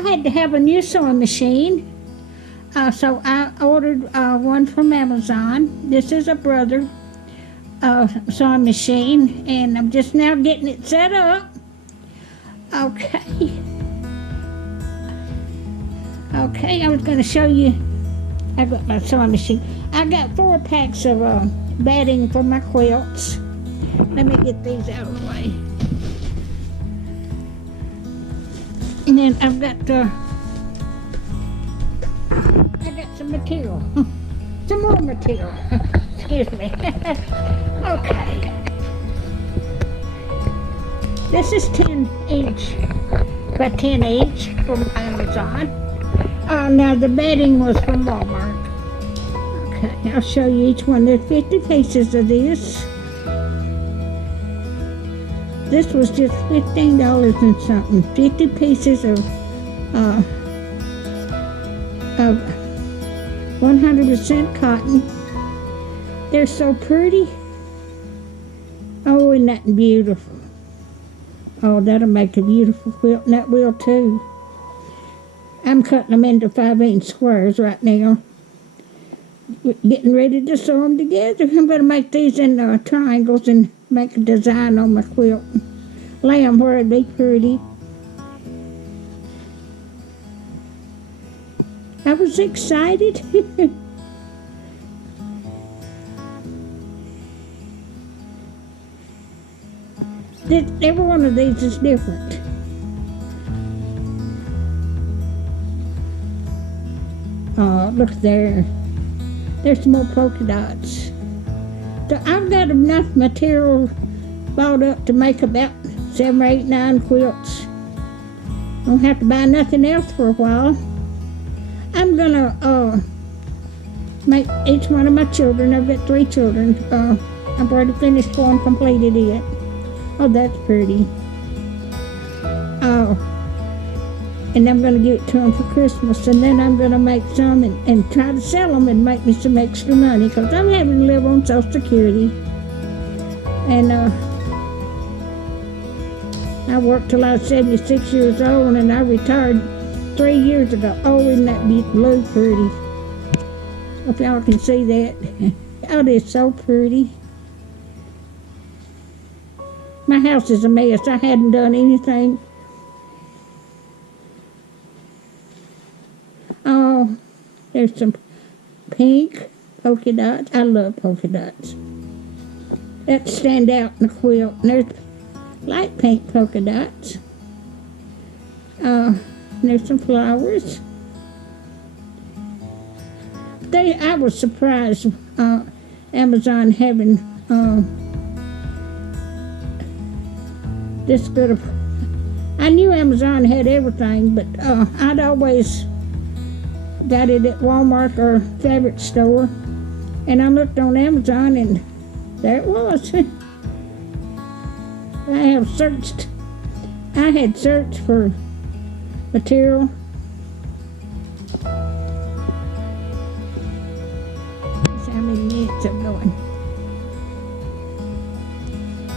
I had to have a new sewing machine. So I ordered one from Amazon. This is a brother sewing machine, and I'm just now getting it set up. Okay. Okay, I was going to show you. I got my sewing machine. I got 4 packs of batting for my quilts. Let me get these out of the way. And then I've got some material. Some more material. Excuse me. Okay. This is 10 each by 10 each from Amazon. Now the bedding was from Walmart. Okay, I'll show you each one. There's 50 pieces of this. This was just $15 and something. 50 pieces of 100% cotton. They're so pretty. Oh, isn't that beautiful? Oh, that'll make a beautiful quilt, and that will too. I'm cutting them into 5-inch squares right now. Getting ready to sew them together. I'm going to make these in triangles and make a design on my quilt. Lay them where it'd be pretty. I was excited. Every one of these is different. Oh, look there. There's some more polka dots. So I've got enough material bought up to make about 7 or 8, 9 quilts. Don't have to buy nothing else for a while. I'm gonna make each one of my children. I've got 3 children. I've already finished one, completed it. Oh, that's pretty. Oh, and I'm going to give it to them for Christmas, and then I'm going to make some and try to sell them and make me some extra money, because I'm having to live on Social Security. And I worked till I was 76 years old, and I retired 3 years ago. Oh, isn't that blue pretty? If y'all can see that. Oh, it's so pretty. My house is a mess. I hadn't done anything. Oh, there's some pink polka dots. I love polka dots. That stand out in the quilt. And there's light pink polka dots. There's some flowers. I was surprised Amazon having this good of. I knew Amazon had everything, but I'd always got it at Walmart or fabric store, and I looked on Amazon, and there it was. I had searched for material. That's how many minutes I'm going.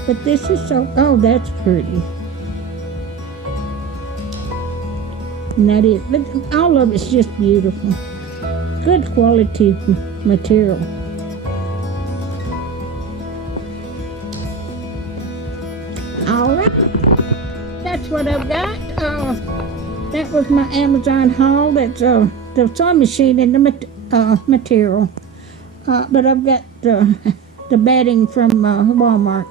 But this is so, oh, that's pretty. And that is, but all of it's just beautiful. Good quality material. All right, that's what I've got. That was my Amazon haul. That's the sewing machine and the material. But I've got the batting from Walmart.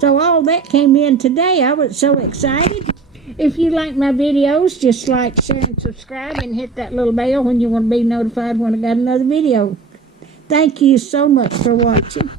So all that came in today. I was so excited. If you like my videos, just like, share, and subscribe, and hit that little bell when you want to be notified when I got another video. Thank you so much for watching.